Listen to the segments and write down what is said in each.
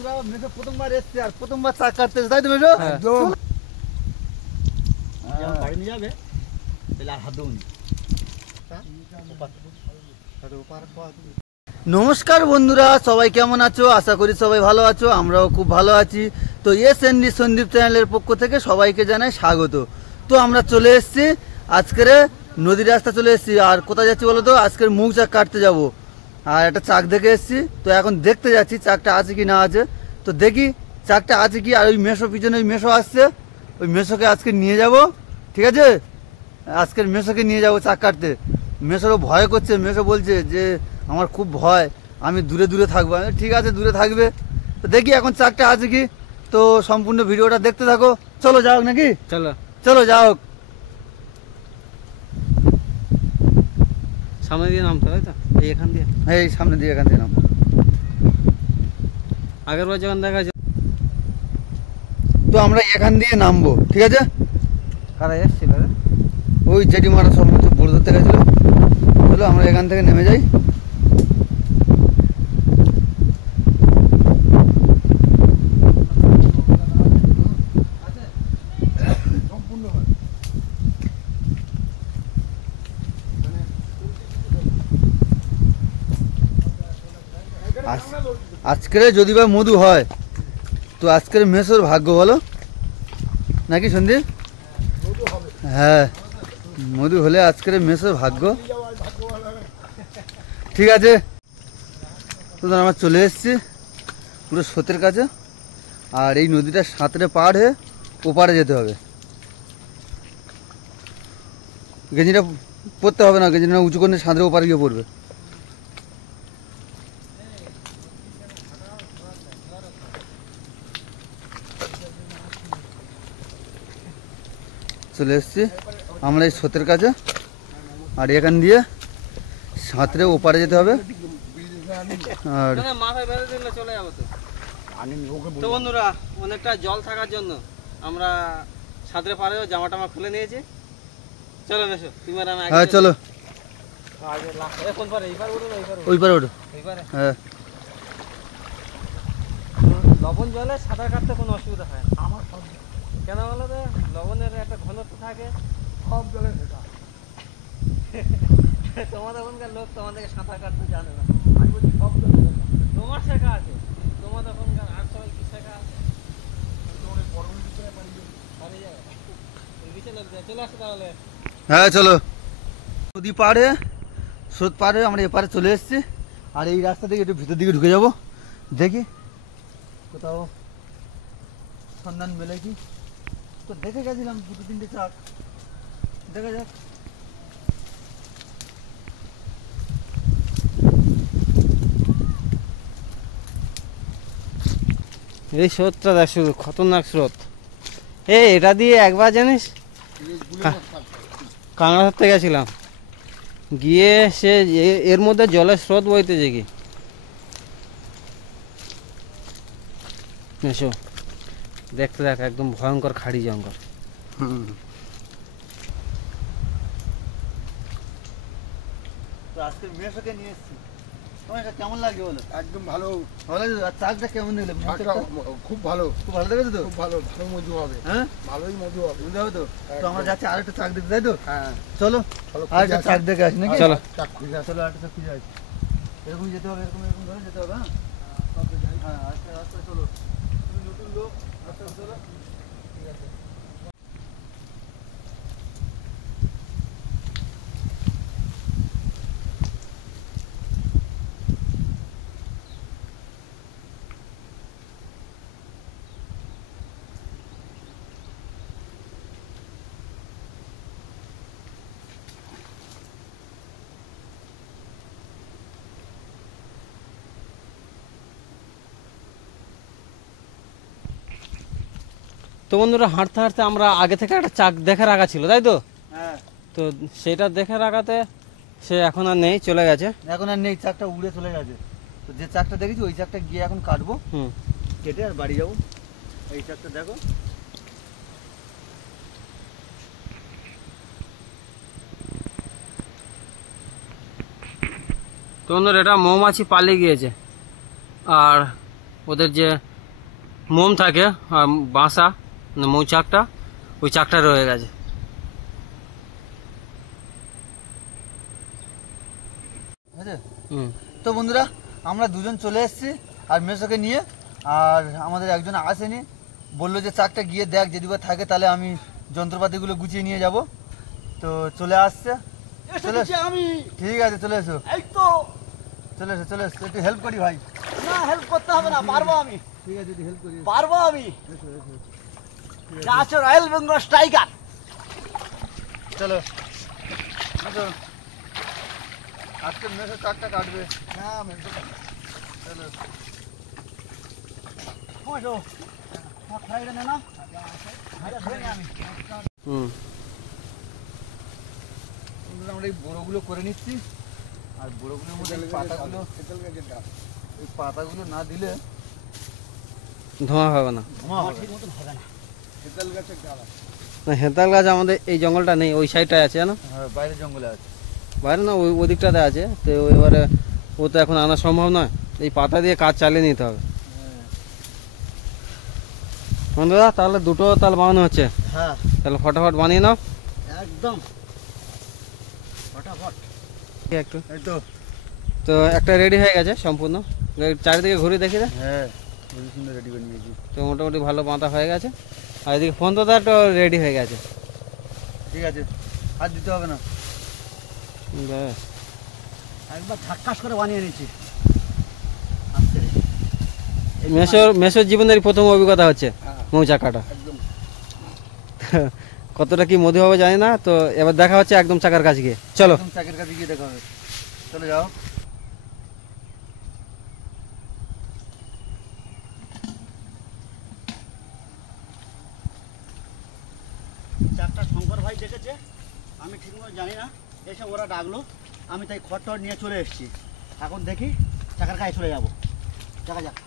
বন্ধুরা মেশো প্রথমবার এসছে আর প্রথমবার চাক কাটতেছে, তাই তো মেশো? বাড়ি নিয়ে যাবে তাহলে আর হাত দেবো। নমস্কার বন্ধুরা, সবাই কেমন আছো? আশা করি সবাই ভালো আছো, আমরাও খুব ভালো আছি। তো এসএনডি সন্দীপ চ্যানেলের পক্ষ থেকে সবাইকে জানাই স্বাগত। তো আমরা চলে এসেছি আজকের নদীর রাস্তা চলে এসেছি। আর কোথায় যাচ্ছি বলো তো? আজকের মুখ চাক কাটতে যাব। আর একটা চাক দেখে এসেছি, তো এখন দেখতে যাচ্ছি চাকটা আছে কি না আছে। তো দেখি চাকটা আছে কি। আর ওই মেশো পিছনে ওই মেশো আসছে, ওই মেশোকে আজকে নিয়ে যাব, ঠিক আছে? আজকের মেশোকে নিয়ে যাব চাক কাটতে। মেশোরও ভয় করছে, মেশো বলছে যে আমার খুব ভয়, আমি দূরে দূরে থাকবো। ঠিক আছে, দূরে থাকবে। তো দেখি এখন চাকটা আছে কি। তো সম্পূর্ণ ভিডিওটা দেখতে থাকো। চলো যাও নাকি? চলো চলো যাও। সামনে দিয়ে নামতে হয় তো, এখান দিয়ে, এই সামনে দিয়ে, এখান থেকে নাম। আগের বার যখন দেখা যায়। তো আমরা এখান দিয়ে নামবো, ঠিক আছে? কারা এসছিল রে? ওই জেঠিমারা সব মতো বড় ধরতে গেছিল। চলো আমরা এখান থেকে নেমে যাই। আজকের যদি বা মধু হয় তো আজকের মেসোর ভাগ্য বলো নাকি সন্দীপ? হ্যাঁ, মধু হলে আজকের মেসোর ভাগ্য। ঠিক আছে, তো আমরা চলে এসেছি পুরো স্রোতের কাছে। আর এই নদীটা সাঁতরে পার হয়ে ওপারে যেতে হবে। গেঞ্জিটা পরতে হবে না, গেঞ্জিটা উঁচু করে সাঁতরে ওপারে গিয়ে পড়বে। চলে এসেছি আমরা এই স্রোতের কাছে। আর এখান দিয়ে সাঁতরে ওপারে যেতে হবে। আর মাথায় বেঁধে দিলে চলে যাবো তো। তো বন্ধুরা, অনেকটা জল থাকার জন্য আমরা সাঁতরে পারেও জামা টামা খুলে নিয়েছি। চলো মেশো, তুমি আর আমি। হ্যাঁ চলো, কোন পারে? এইবার উঠো না ওই পারে ওঠো। এইবারে হ্যাঁ, লবণ জলে সাঁতার কাটতে কোনো অসুবিধা হয় না আমার। কেন বলো তো? লবণের একটা ঘনত্ব থাকে সব জলে ভেজা। তোমাদের ওখানকার লোক তোমাদেরকে সাঁতার কাটতে জানে না। আমি বলছি সব জলে ভেজা। তোমার শেখা আছে, তোমাদের ওখানকার আর সবাই কি শেখা আছে? চলে আসো তাহলে। হ্যাঁ চলো। নদী পাড়ে স্রোত পাড়ে আমরা এপারে চলে এসেছি। আর এই রাস্তা থেকে একটু ভিতর দিকে ঢুকে যাব, দেখি কোথাও সন্ধান মেলে কি। তো দেখে গেছিলাম দুটো তিনটে চাক, দেখা যাক। এই স্রোতটা দেখ, শুধু খতরনাক স্রোত। এটা দিয়ে একবার জানিস কাঁকড়া ধরতে গেছিলাম, গিয়ে সে এর মধ্যে জলের স্রোত বইতেছে কি। এসো দেখতে দেখ, একদম ভয়ঙ্কর খাড়ি জঙ্গল। তো আজকে মেশোকে নিয়ে এসেছি। তোমার এটা কেমন লাগে বলো? একদম ভালো। ভালো লাগছে? আর চাকটা কেমন দেখলে? খুব ভালো, খুব ভালো দেখেছো তো? খুব ভালো, ভালো মধু হবে। হ্যাঁ, ভালোই মধু হবে, বুঝতে হবে তো? তো আমরা যাচ্ছি আরেকটা চাক দেখতে, তাই তো? হ্যাঁ চলো আরেকটা চাক দেখে আসি নাকি? চলো চাক খুঁজে আসো। চলো আরেকটা চাক খুঁজে আসি। এরকম যেতে হবে, এরকম এরকম ধরে যেতে হবে। হ্যাঁ, আরেকটা রাস্তা চলো। তুমি নতুন লোক, রাস্তা চলো। ঠিক আছে। তো বন্ধুরা, হাঁটতে হাঁটতে আমরা আগে থেকে একটা চাক দেখে রাখা ছিল, তাই তো? হ্যাঁ, তো সেটা দেখে রাখাতে সে এখন আর নেই, চলে গেছে। এখন আর নেই, চাকটা উড়ে চলে গেছে। তো যে চাকটা দেখেছি ওই চাকটা গিয়ে এখন কাটবো, কেটে আর বাড়ি যাবো। এই চাকটা দেখো। তো বন্ধুরা, এটা মৌমাছি পালিয়ে গিয়েছে। আর ওদের যে মোম থাকে আর বাসা মৌচাকটা ওই চাকটা রয়ে গেছে। বুঝলে? হুম তো বন্ধুরা আমরা দুজন চলে এসেছি আর মেসোকে নিয়ে, আর আমাদের একজন আসেনি, বললো যে চাকটা গিয়ে দেখ যদি বা থাকে তাহলে আমি যন্ত্রপাতিগুলো গুছিয়ে নিয়ে যাব। তো চলে আসছে, চলে এসো। আমি ঠিক আছে চলে এসো, এই তো চলে এসো, চলে এসো, একটু হেল্প করি ভাই। না হেল্প করতে হবে না, পারবো আমি, ঠিক আছে একটু হেল্প করি। পারবো আমি। এসো, এসো। যা আছো রয়্যাল বেঙ্গল টাইগার। চলো মেসো, আজকে মেসো চাকটা কাটবে। হ্যাঁ মেসো, চলো মেসো আমার খড়াইটা নে না, হাইটা ধরে নে আমি। হুম বন্ধুরা, আমরা এই বড়োগুলো করে নিচ্ছি, আর বড়োগুলোর মধ্যে এই পাতাগুলো না দিলে ধোঁয়া হবে না। ধোঁয়া হবে। ঠিক মতন হবে না। না হেতাল গাছ আমাদের এই জঙ্গলটা নেই, ওই সাইডটায় আছে জানো, হ্যাঁ, বাইরে জঙ্গলে আছে। বাইরে না ওই ওদিকটাতে আছে। তো এবারে ও তো এখন আনা সম্ভব নয়, এই পাতা দিয়ে কাজ চালিয়ে নিতে হবে। বন্ধুরা তাহলে দুটো তাল বানানো হচ্ছে, হ্যাঁ তাহলে ফটাফট বানিয়ে নাও একদম ফটাফট। একটু। এই তো, তো একটা রেডি হয়ে গেছে সম্পূর্ণ, চারিদিকে ঘুরে দেখি দে। হ্যাঁ খুবই সুন্দর রেডি করে নিয়েছি। তো মোটামুটি ভালো বাঁধা হয়ে গেছে, আর এদিকে ফোন তো তার রেডি হয়ে গেছে। ঠিক আছে, আর দিতে হবে না। ব্যাস। একবার ঝাক্কাস করে বানিয়ে নিয়েছি। মেসোর জীবনের প্রথম অভিজ্ঞতা হচ্ছে মৌচাকাটা। একদম কতটা কি মধু হবে জানি না। তো এবার দেখা হচ্ছে একদম চাকার কাছে গিয়ে, চলো। একদম চাকের কাছে গিয়ে দেখা হবে, চলে যাও। চারটা শঙ্কর ভাই দেখেছে, আমি ঠিকমতো জানি না, এসে ওরা ডাকলো, আমি তাই খড় নিয়ে চলে এসেছি। এখন দেখি চাকার গায়ে চলে যাবো, দেখা যাক।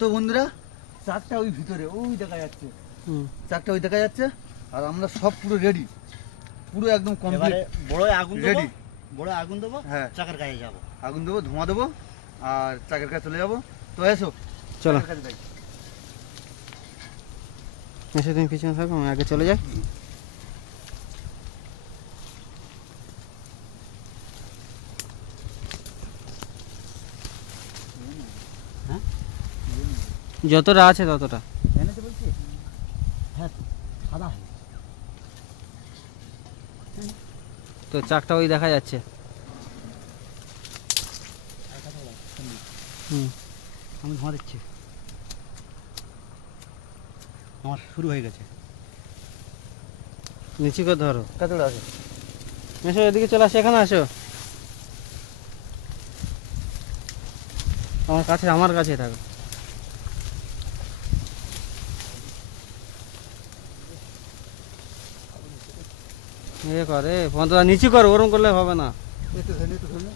তো বন্ধুরা, চাকটা ওই ভিতরে ওই দেখা যাচ্ছে, চাকটা ওই দেখা যাচ্ছে, আর আমরা সব পুরো রেডি, পুরো একদম কমপ্লিট এবারে বড় আগুন দেবো, রেডি। বড় আগুন দেবো, হ্যাঁ চাকার গায়ে যাবো। আগুন দেবো, ধোঁয়া দেবো, আর চাকের কাছে চলে যাবো। তো এসো, চলো চাকের কাছে যাই। মেসো তুমি পিছনে থাকো, আমি আগে চলে যাই। হ্যাঁ? যতটা আছে ততটা। এনেছে বলছি, হ্যাঁ সাদা হয়। তো চাকটা ওই দেখা যাচ্ছে। হুম আমি ধোঁয়া দিচ্ছি, আমার শুরু হয়ে গেছে। নিচে করে ধরো। কাছে আসো। মেসো এদিকে চলে আসো, এখানে আসো, আমার কাছে থাকো। এ করে ফোনটা নিচু কর, ওরম করলে হবে না। একটু ধরে, একটু ধরে।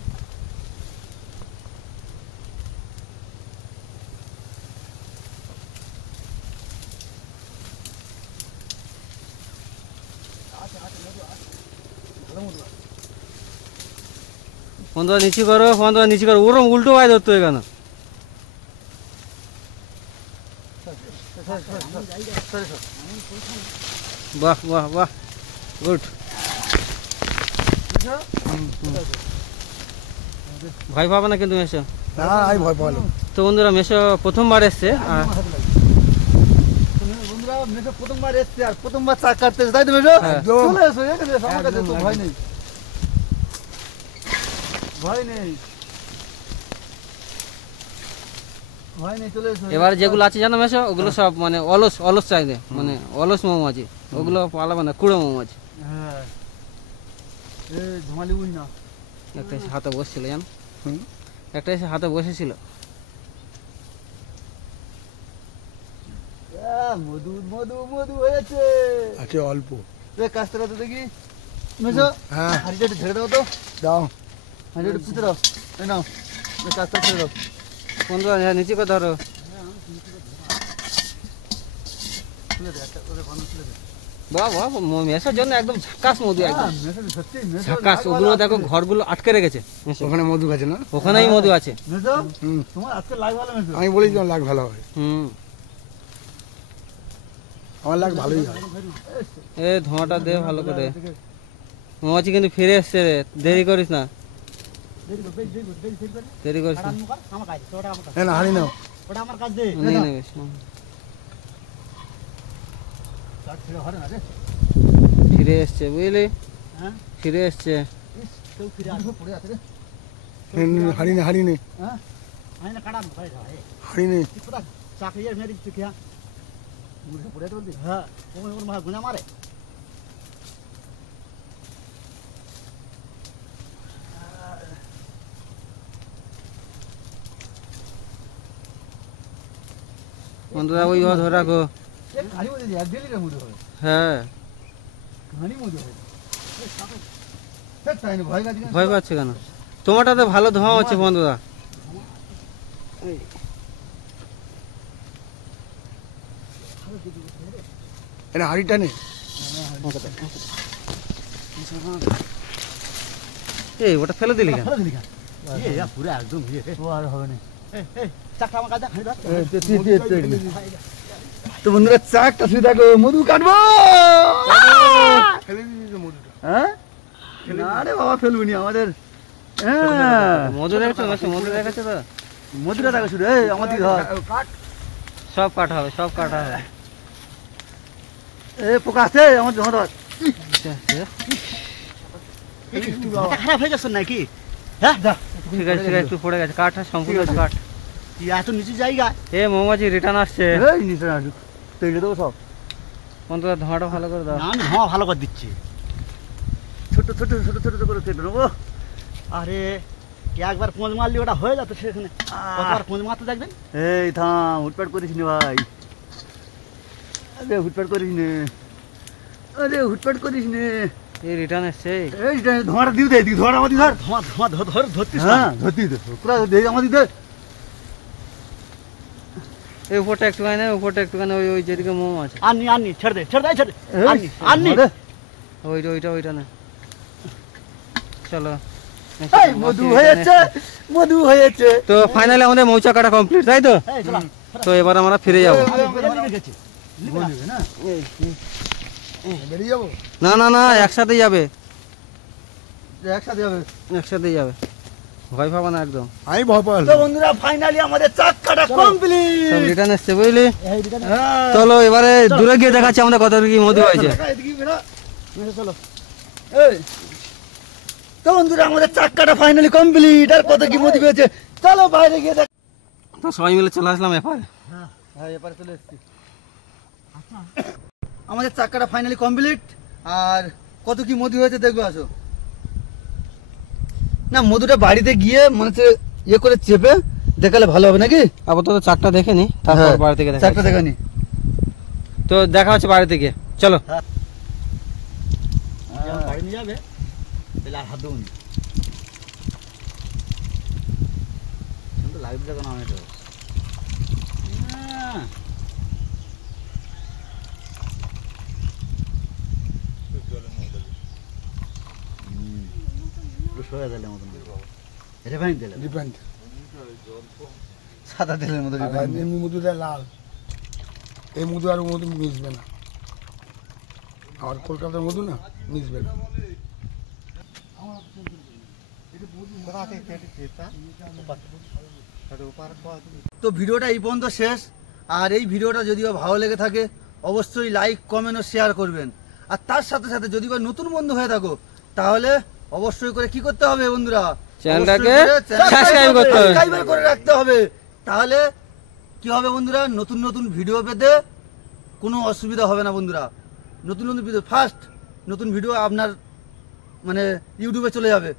ফোনটা নিচু করো, ফোনটা নিচু করো, ওরম উল্টো ভাই ধরতে হয় কেন? বাহ বাহ বাহ, গুড। ভয় পাবে না কিন্তু মেসো। না আমি ভয় পাবো। তো বন্ধুরা মেসো প্রথমবার এসছে, আর বন্ধুরা, মেসো প্রথমবার এসছে আর প্রথমবার চাক কাটতে এসছে, তাই তো মেসো? হ্যাঁ। চলে এসো, এখানে এসো, আমার কাছে তো ভয় নেই, ভয় নেই, ভয় নেই, চলে এসো। এবার যেগুলো আছে জানো মেসো, ওগুলো সব মানে অলস অলস চাইলে, মানে অলস মৌমাছি, ওগুলো পালাবে না, কুড়ো মৌমাছি। হ্যাঁ, এ ধোঁয়ালি বুঝ না। একটা এসে হাতে বসছিল জানো, হুম। একটা এসে হাতে বসেছিল। মধু মধু মধু হয়েছে। আছে অল্প। কাজটা কত দেখি মেসো, হ্যাঁ হাড়িটা একটু ঝেড়ে দাও তো। দাও। হাঁড়ি একটু পিছিয়ে দাও, এই নাও, এই কাজটা ছেড়ে দাও। বন্ধুরা হ্যাঁ নিচে কথা ধরো। খুলে দে, একটা করে বানর খুলে দে। বাহ বাহ, মেশোর জন্য একদম ঝাক্কাস মধু, একদম হ্যাঁ, মেশো সত্যি, মেশো ঝাক্কাস। লাখ ওগুলো ভালো দেখো আছে। ঘরগুলো আটকে রেখেছে মেশো। ওখানে মধু গাছে না, ওখানেই মধু আছে। মেশো, হুম। তোমার আজকে লাখ ভালো মেশো। আমি বলেছিলাম লাগ ভালো হয়, হুম, আমার লাগ ভালোই হয়। এ ধোঁয়াটা দে ভালো করে। মৌমাছি কিন্তু ফিরে এসছে রে, দেরি করিস না, দেরি কর, দেরি কর, দেরি কর। দেরি করিস কাটা না। আনবো কার? আমার কাজ, ওটা আমার কাজ। হ্যাঁ না, হারি নাও। ওটা আমার কাজ দে। নিয়ে নেবিস। কাঠ ছেড়ে হবে না রে। ফিরে এসছে বুঝলি, হ্যাঁ? ফিরে এসছে। ইস, কেউ ফিরে আসবে। সব পড়ে আছে রে। হারি নে, হারি নে, হ্যাঁ, আমি না কাটা আনবো, কাজ দাও, এই। হারি নে। তুই কোথায়? চাকরি আর মেরে দিচ্ছি কি, হ্যাঁ? মুড়ি সব পড়ে আছে বলতি? হ্যাঁ, ওর মা গুনা মারে। বন্ধুরা ওইভাবে ধরে রাখো। এ ঘানি মধ্যে দিয়ে, এক ডেলি রে মুড়ি হবে। হ্যাঁ, ঘানি মধ্যে হবে। ধ্যাৎ, তাই না, ভয় কাজ ভয় পাচ্ছে কেন? তোমারটাতে ভালো ধোঁয়া হচ্ছে বন্ধুরা। এটা হাড়িটা নে। এই ওটা ফেলে দিলি কেন? ফেলে দিলি কেন? ইয়ে, ইয়া, পুরো একদম ইয়ে। ও আর হবে না। এই, এই, চাকটা আমার কাছে দে, খাই দাও। তো বন্ধুরা চাকটা শুয়ে দেখো, মধু কাটবো। ফেলে দিবি তো মধুটা। হ্যাঁ, না রে বাবা, ফেলবুনি আমাদের। হ্যাঁ, মধু রেখেছো মেশো, মধু রেখেছো তো? মধুটা দেখো শুধু, এই আমার দিকে ধর। কাট। সব কাটা হবে, সব কাটা হবে। এ পোকা আছে আমার ধর ধর। মাথা খারাপ হয়ে গেছে নাকি? হ্যাঁ? যা, ঠিক আছে ঠিক আছে, একটু পড়ে গেছে, কাঠ সম্পূর্ণ কাঠ। কি এত নিচু জায়গা? এ মৌমাছি রিটার্ন আসছে। এই নিচে আসুক, তেড়ে দেবো সব। বন্ধুরা ধোঁয়াটা ভালো করে দাও। না, আমি ধোঁয়া ভালো করে দিচ্ছি। ছোট ছোট ছোট ছোট ছোট করে কেটে নেবো। আরে একবার পোঁজ মারলি ওটা হয়ে যেত সেখানে। কতবার পোঁজ মারতে দেখবেন? এই থাম, হুটপাট করিস নি ভাই। আরে হুটপাট করিস নে, আরে হুটপাট করিস নে। এই রিটার্ন এসছে। এই ধোঁয়াটা দিও দে, ধোঁয়াটা আমার দিকে ধর। ধোঁয়া ধোঁয়া ধরে ধরতিস না। হ্যাঁ, ধরতেই দে, পুরা দে আমার দিকে দে। এই উপরটা একটুখানি না, উপরটা একটুখানি, ওই ওই যেদিকে মোম আছে আননি আননি ছেড়ে দে ছেড়ে দে ছেড়ে দে। এই, আননি আননি। দে। ওইটা ওইটা ওইটা না। চলো এই মধু হয়েছে, মধু হয়েছে। তো ফাইনালি আমাদের মৌচা কাটা কমপ্লিট, তাই তো? এই চলো। তো এবার আমরা ফিরে যাবো। লিখে গেছি। বলবি না, বেরিয়ে যাবো। না না না, একসাথেই যাবে, যে একসাথে হবে। একসাথেই যাবে, ভয় পাবো না একদম। আমি ভয় পাল। তো বন্ধুরা ফাইনালি আমাদের চাক কাটা কমপ্লিট। সব রিটার্ন এসছে বুঝলি। এই দিকে না। হ্যাঁ, চলো এবারে দূরে গিয়ে দেখাচ্ছি আমাদের কত কি মধু হয়েছে। এদিকে বেরো। চলো। এই, তো বন্ধুরা আমাদের চাক কাটা ফাইনালি কমপ্লিট। আর কত কি মধু হয়েছে, চলো বাইরে গিয়ে দেখ। তো সবাই মিলে চলে আসলাম এপারে। হ্যাঁ, এপারে চলে এসেছি। আমাদের চাক কাটা ফাইনালি কমপ্লিট। আর কত কি মধু হয়েছে দেখবো, আসো। না, মধুটা বাড়িতে গিয়ে মনে হচ্ছে ইয়ে করে চেপে দেখালে ভালো হবে নাকি? আপাতত চাকটা দেখে নি, তারপর হ্যাঁ, বাড়ি থেকে দেখা চাকটা যাচ্ছে। দেখানি। তো দেখা হচ্ছে বাড়ি থেকে, চলো। যখন বাড়ি নিয়ে যাবে তাহলে আর হাত দেবো না। সুন্দর লাগবে যখন আমি তো। সোয়া তেলের মতন রিফাইন তেল, ডিপেন্ড। সাদা তেলের মতো আর এমনি মধুটা লাল। এই মধু আর ও মধু মিশবে না। আর কলকাতার মধু না মিশবে না। তো ভিডিওটা এই পর্যন্ত শেষ। আর এই ভিডিওটা যদি বা ভালো লেগে থাকে অবশ্যই লাইক কমেন্ট ও শেয়ার করবেন। আর তার সাথে সাথে যদি বা নতুন বন্ধু হয়ে থাকো তাহলে অবশ্যই করে কি করতে হবে বন্ধুরা, চ্যানেলটাকে অবশ্যই করে চ্যানেলটাকে সাবস্ক্রাইব করতে হবে। সাবস্ক্রাইব করে রাখতে হবে। তাহলে কি হবে বন্ধুরা, নতুন নতুন ভিডিও পেতে কোনো অসুবিধা হবে না বন্ধুরা। নতুন নতুন ভিডিও ফার্স্ট নতুন ভিডিও আপনার মানে ইউটিউবে চলে যাবে।